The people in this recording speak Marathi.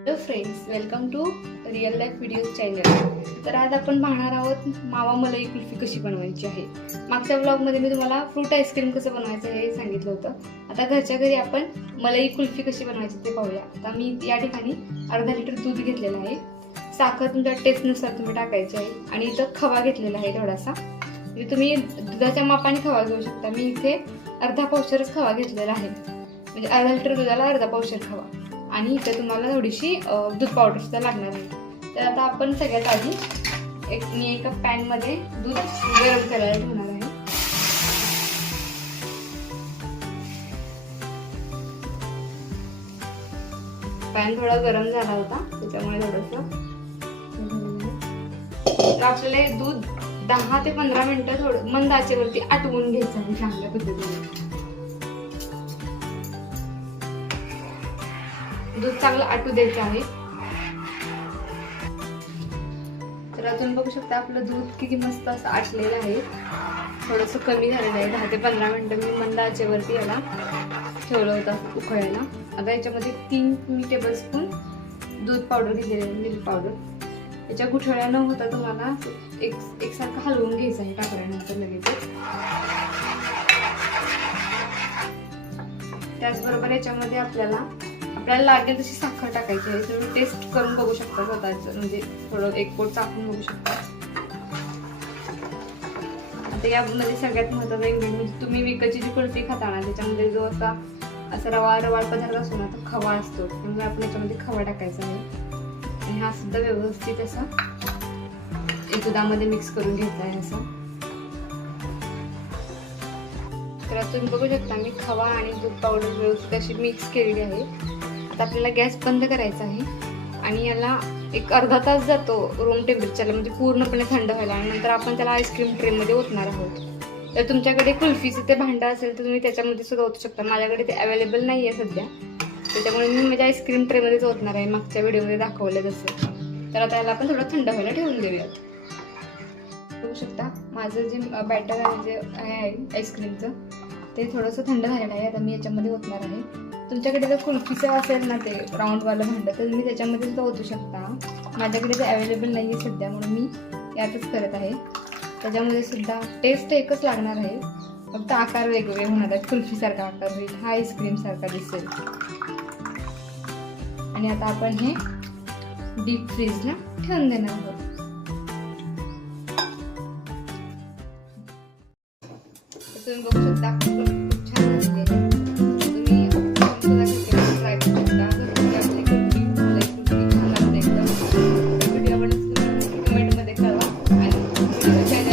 Hello friends welcome to real life videos channel तर आज आपण पाहणार आहोत मावा मलाई कुल्फी कशी बनवायची आहे. मागच्या ब्लॉगमध्ये मी तुम्हाला फ्रूट आईस्क्रीम कसं बनवायचं हे सांगितलं होतं. आता घरच्या घरी आपण मलाई कुल्फी कशी बनवायची ते पाहूया. आता मी या ठिकाणी अर्धा लिटर दूध घेतलेलं आहे. साखर तुमच्या टेस्टनुसार तुम्ही टाकायची आहे आणि इथं खवा घेतलेला आहे थोडासा. म्हणजे तुम्ही दुधाच्या मापाने खवा घेऊ शकता. मी इथे अर्धा पावशरच खवा घेतलेला आहे. म्हणजे अर्धा लिटर दुधाला अर्धा पावशर खवा. आणि इथे तुम्हाला थोडीशी दूध पावडर सुद्धा लागणार आहे. तर आता आपण सगळ्यात आधी एक मी एका पॅनमध्ये दूध गरम करायला ठेवणार आहे. पॅन थोडा गरम झाला होता त्याच्यामुळे थोडस. तर आपल्याला हे दूध दहा ते पंधरा मिनिटं थोडं मंद आचेवरती आटवून घ्यायचं आहे चांगल्या पद्धतीने. दूध चांगलं आटू द्यायचं आहे. तर अजून बघू शकता आपलं दूध किती मस्त असं आटलेलं आहे. थोडंसं कमी झालेलं आहे. दहा ते पंधरा मिनिटं मी मंद आचेवरती याला ठेवलं होतं उकळायला. आता याच्यामध्ये तीन मी टेबल स्पून दूध पावडर घेतलेली आहे मिल्क पावडर याच्या गुठळ्या न होता तुम्हाला एक एकसारखं हलवून घ्यायचं आहे टाकल्यानंतर लगेच. त्याचबरोबर याच्यामध्ये आपल्याला आपल्याला लागेल तशी साखर टाकायची आहे. तुम्ही टेस्ट करून बघू शकता स्वतःच. म्हणजे थोडं एक पोट चाकून बघू शकता. आता यामध्ये सगळ्यात महत्त्वाचा इंग्रेडियंट म्हणजे तुम्ही विकतची जी कुल्फी खाता ना त्याच्यामध्ये जो असा असा रवा रवाळ पदार्थ असतो ना तो खवा असतो. त्यामुळे आपण याच्यामध्ये खवा टाकायचा आहे. आणि हा सुद्धा व्यवस्थित असा एक दुधामध्ये मिक्स करून घ्यायचा आहे असं. तर तुम्ही बघू शकता मी खवा आणि दूध पावडर व्यवस्थित अशी मिक्स केलेली आहे. आता आपल्याला गॅस बंद करायचा आहे. आणि याला एक अर्धा तास जातो रूम टेम्परेचरला म्हणजे पूर्णपणे थंड व्हायला. आणि नंतर आपण त्याला आईस्क्रीम ट्रेमध्ये ओतणार आहोत. तर तुमच्याकडे कुल्फीचं ते भांडं असेल तर तुम्ही त्याच्यामध्ये सुद्धा ओतू शकता. माझ्याकडे ते अवेलेबल नाही आहे सध्या. त्याच्यामुळे मी माझ्या आईस्क्रीम ट्रेमध्येच ओतणार आहे. मागच्या व्हिडिओमध्ये दाखवलं जसं तर आता याला आपण थोडं थंड व्हायला ठेवून देऊयात. बघू शकता माझं जे बॅटर आहे जे आहे आईस्क्रीमचं ते थोडंसं थंड झालेलं आहे. आता मी याच्यामध्ये ओतणार आहे. तुमच्याकडे जर कुल्फीचं असेल ना ते राऊंडवालं भांडं तर तुम्ही त्याच्यामध्ये सुद्धा ओतू शकता. माझ्याकडे ते अवेलेबल नाही आहे सध्या म्हणून मी यातच करत आहे. त्याच्यामध्ये सुद्धा टेस्ट एकच लागणार आहे. फक्त आकार वेगवेगळे होणार आहेत. कुल्फीसारखा आकार होईल हा आईस्क्रीमसारखा दिसेल. आणि आता आपण हे डीप फ्रीजला ठेवून देणार आहोत. तुम्ही बघू शकता खूप छान छान